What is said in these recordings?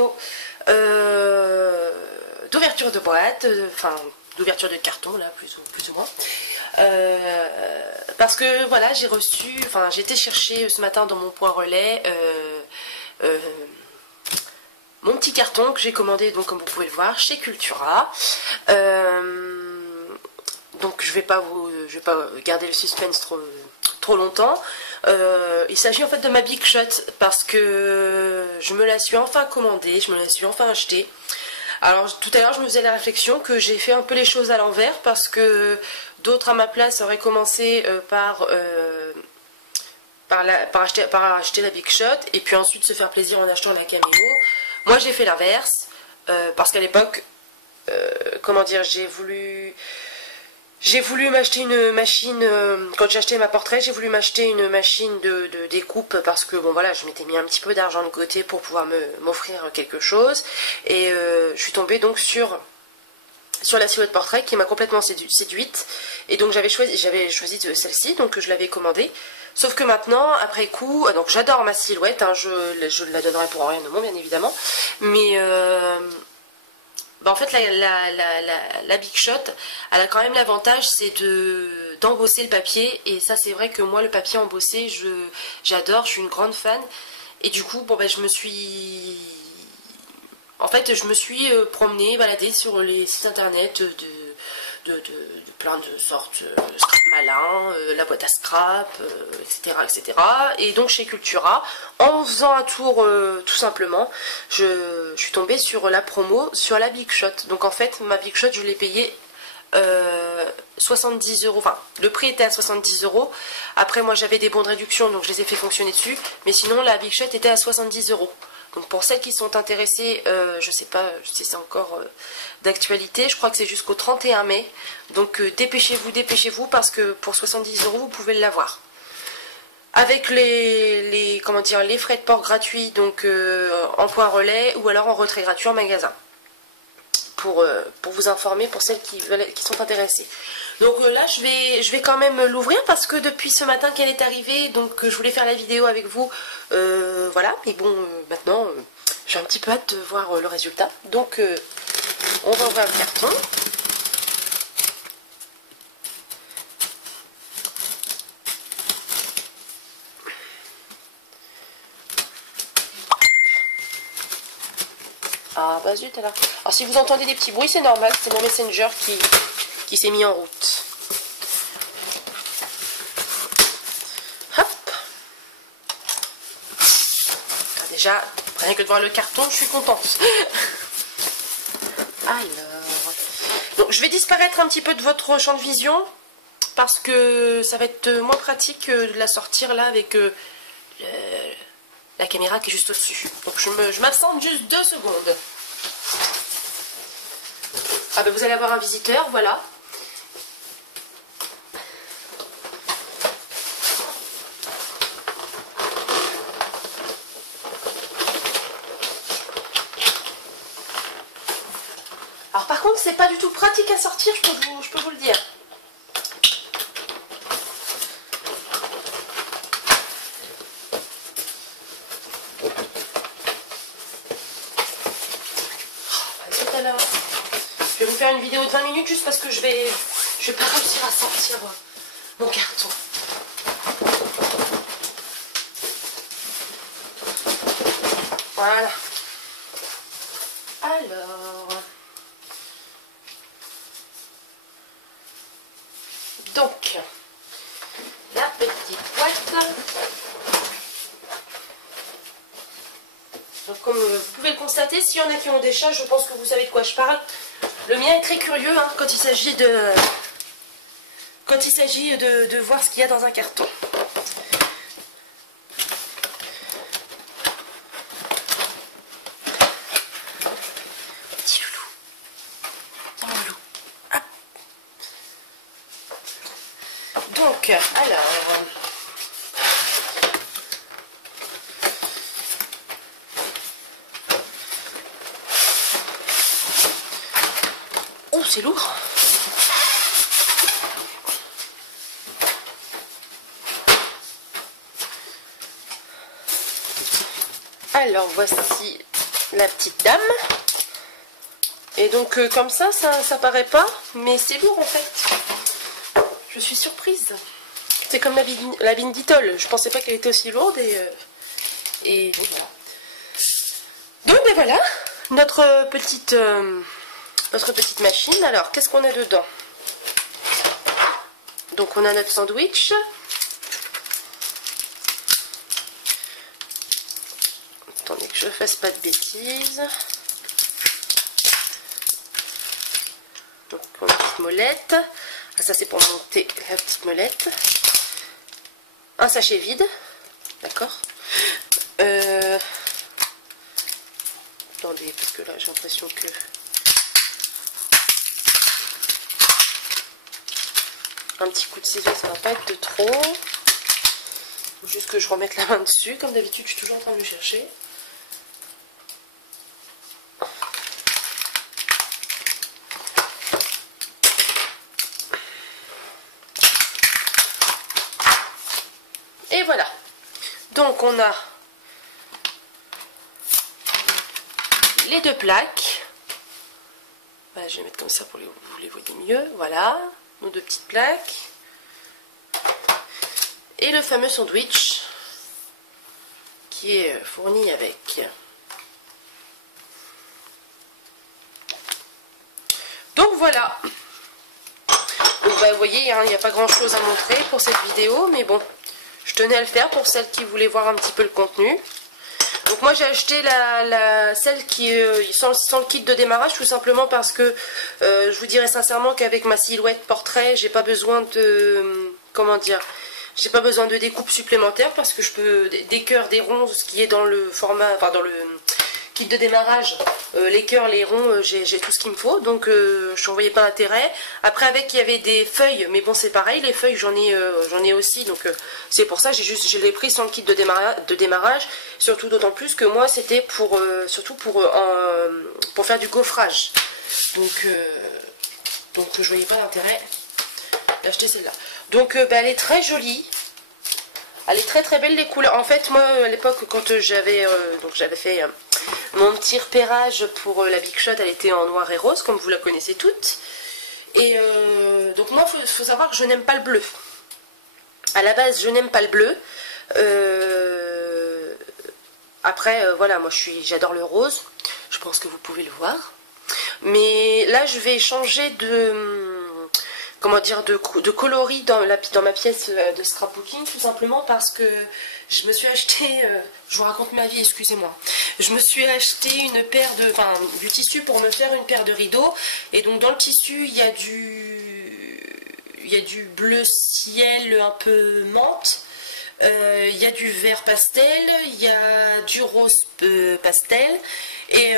vidéo d'ouverture de boîte, enfin d'ouverture de carton là plus ou moins. Parce que voilà, j'ai reçu, enfin j'ai été chercher ce matin dans mon point relais mon petit carton que j'ai commandé, donc comme vous pouvez le voir, chez Cultura. Donc je vais pas garder le suspense trop longtemps. Il s'agit en fait de ma Big Shot parce que je me la suis enfin commandée, je me la suis enfin achetée. Alors tout à l'heure je me faisais la réflexion que j'ai fait un peu les choses à l'envers parce que d'autres à ma place auraient commencé par acheter la Big Shot et puis ensuite se faire plaisir en achetant la Cameo. Moi j'ai fait l'inverse parce qu'à l'époque, comment dire, j'ai voulu m'acheter une machine, quand j'ai acheté ma portrait, j'ai voulu m'acheter une machine de découpe parce que bon voilà, je m'étais mis un petit peu d'argent de côté pour pouvoir m'offrir quelque chose et je suis tombée donc sur la silhouette portrait qui m'a complètement séduite et donc j'avais choisi celle-ci, donc je l'avais commandée. Sauf que maintenant, après coup, donc j'adore ma silhouette, hein, je ne la donnerai pour rien au monde bien évidemment, mais en fait la Big Shot, elle a quand même l'avantage, c'est d'embosser le papier, et ça c'est vrai que moi le papier embossé, j'adore, je suis une grande fan, et du coup bon ben je me suis promenée, baladée sur les sites internet de plein de sortes, scrap malin, la boîte à scrap, etc. Et donc chez Cultura, en faisant un tour tout simplement, je suis tombée sur la promo, sur la Big Shot. Donc en fait, ma Big Shot, je l'ai payée 70 €, enfin le prix était à 70 €. Après moi j'avais des bons de réduction, donc je les ai fait fonctionner dessus. Mais sinon la Big Shot était à 70 €. Donc pour celles qui sont intéressées, je sais pas si c'est encore d'actualité, je crois que c'est jusqu'au 31 mai. Donc dépêchez-vous parce que pour 70 € vous pouvez l'avoir. Avec les frais de port gratuits, donc en point relais ou alors en retrait gratuit en magasin. Pour vous informer, pour celles qui sont intéressées. Donc là je vais quand même l'ouvrir parce que depuis ce matin qu'elle est arrivée, donc je voulais faire la vidéo avec vous, voilà, mais bon maintenant j'ai un petit peu hâte de voir le résultat. Donc on va ouvrir le carton. Ah bah zut alors. Alors si vous entendez des petits bruits, c'est normal, c'est mon Messenger qui s'est mis en route. Hop. Alors déjà, rien que de voir le carton, je suis contente. Alors, donc je vais disparaître un petit peu de votre champ de vision parce que ça va être moins pratique de la sortir là avec la caméra qui est juste au-dessus. Donc je m'absente juste 2 secondes. Ah ben vous allez avoir un visiteur, voilà. Alors par contre c'est pas du tout pratique à sortir, je peux vous le dire. Je vais vous faire une vidéo de 20 minutes juste parce que je vais pas réussir à sortir mon carton. Voilà. Alors. Donc. La petite boîte. Donc comme vous pouvez le constater, s'il y en a qui ont des chats, je pense que vous savez de quoi je parle. Le mien est très curieux hein, quand il s'agit de voir ce qu'il y a dans un carton. Petit loulou. Dans le loup. Hop. Donc, alors... Oh, c'est lourd. Alors, voici la petite dame. Et donc comme ça paraît pas, mais c'est lourd en fait. Je suis surprise. C'est comme la Binditol. Je pensais pas qu'elle était aussi lourde et voilà. Donc ben voilà, notre petite machine. Alors qu'est-ce qu'on a dedans? Donc on a notre sandwich. Attendez que je ne fasse pas de bêtises. Donc on a une petite molette. Ah, ça c'est pour monter la petite molette. Un sachet vide. D'accord. Attendez, parce que là j'ai l'impression que... Un petit coup de ciseau, ça va pas être de trop. Faut juste que je remette la main dessus. Comme d'habitude, je suis toujours en train de le chercher. Et voilà. Donc on a les deux plaques. Voilà, je vais mettre comme ça pour que vous les voyez mieux. Voilà, nos deux petites plaques. Et le fameux sandwich qui est fourni avec. Donc voilà. Donc bah, vous voyez, hein, il n'y a pas grand chose à montrer pour cette vidéo, mais bon, je tenais à le faire pour celles qui voulaient voir un petit peu le contenu. Donc moi j'ai acheté celle qui sans le kit de démarrage, tout simplement parce que je vous dirais sincèrement qu'avec ma silhouette portrait, j'ai pas besoin de... comment dire, j'ai pas besoin de découpe supplémentaire parce que je peux des cœurs, des ronds, ce qui est dans le format, enfin dans le kit de démarrage, les cœurs, les ronds, j'ai tout ce qu'il me faut, donc je ne voyais pas intérêt. Après avec il y avait des feuilles, mais bon c'est pareil, les feuilles j'en ai aussi, donc c'est pour ça je l'ai pris sans le kit de démarrage, surtout d'autant plus que moi c'était pour surtout pour faire du gaufrage, donc je voyais pas l'intérêt d'acheter celle-là. Donc bah, elle est très jolie. Elle est très très belle, les couleurs. En fait moi à l'époque quand j'avais fait mon petit repérage pour la Big Shot, elle était en noir et rose comme vous la connaissez toutes. Et donc moi il faut savoir que je n'aime pas le bleu. À la base je n'aime pas le bleu. Après voilà, moi j'adore le rose. Je pense que vous pouvez le voir. Mais là je vais changer de... comment dire, de coloris dans ma pièce de scrapbooking, tout simplement parce que je me suis acheté, je vous raconte ma vie, excusez-moi, je me suis acheté une paire du tissu pour me faire une paire de rideaux, et donc dans le tissu il y a du bleu ciel un peu menthe, il y a du vert pastel, il y a du rose pastel, et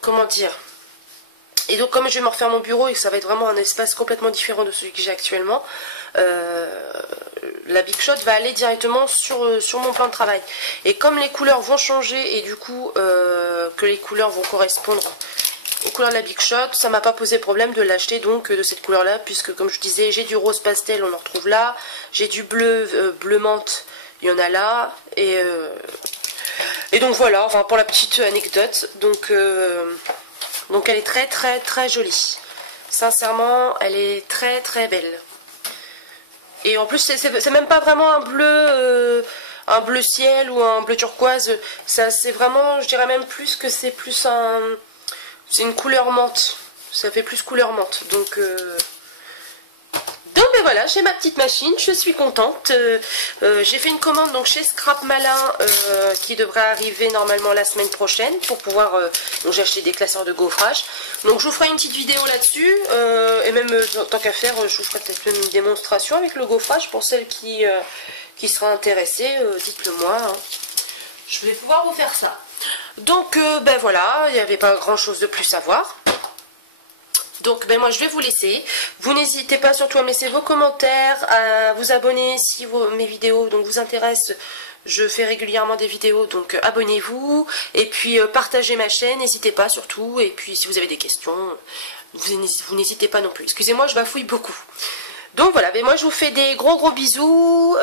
comment dire... Et donc comme je vais me refaire mon bureau et que ça va être vraiment un espace complètement différent de celui que j'ai actuellement, la Big Shot va aller directement sur mon plan de travail. Et comme les couleurs vont changer et du coup que les couleurs vont correspondre aux couleurs de la Big Shot, ça m'a pas posé problème de l'acheter donc de cette couleur là, puisque comme je disais j'ai du rose pastel, on en retrouve là, j'ai du bleu bleu menthe, il y en a là, et donc voilà, enfin pour la petite anecdote, donc elle est très très très jolie. Sincèrement, elle est très très belle. Et en plus, c'est même pas vraiment un bleu ciel ou un bleu turquoise. C'est vraiment, je dirais même plus que c'est plus c'est une couleur menthe. Ça fait plus couleur menthe. Donc ben voilà, j'ai ma petite machine, je suis contente. J'ai fait une commande donc chez Scrap Malin qui devrait arriver normalement la semaine prochaine pour pouvoir... donc j'ai acheté des classeurs de gaufrage. Donc je vous ferai une petite vidéo là-dessus. Et même tant qu'à faire, je vous ferai peut-être une démonstration avec le gaufrage pour celles qui seraient intéressées. Dites-le moi. Hein. Je vais pouvoir vous faire ça. Donc ben voilà, il n'y avait pas grand-chose de plus à voir. Donc ben moi je vais vous laisser. Vous n'hésitez pas surtout à me laisser vos commentaires, à vous abonner si mes vidéos donc, vous intéressent. Je fais régulièrement des vidéos, donc abonnez-vous. Et puis partagez ma chaîne, n'hésitez pas surtout. Et puis si vous avez des questions, vous n'hésitez pas non plus. Excusez-moi, je bafouille beaucoup. Donc voilà, ben moi je vous fais des gros bisous.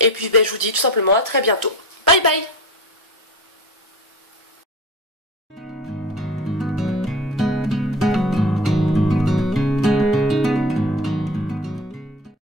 Et puis ben, je vous dis tout simplement à très bientôt. Bye bye.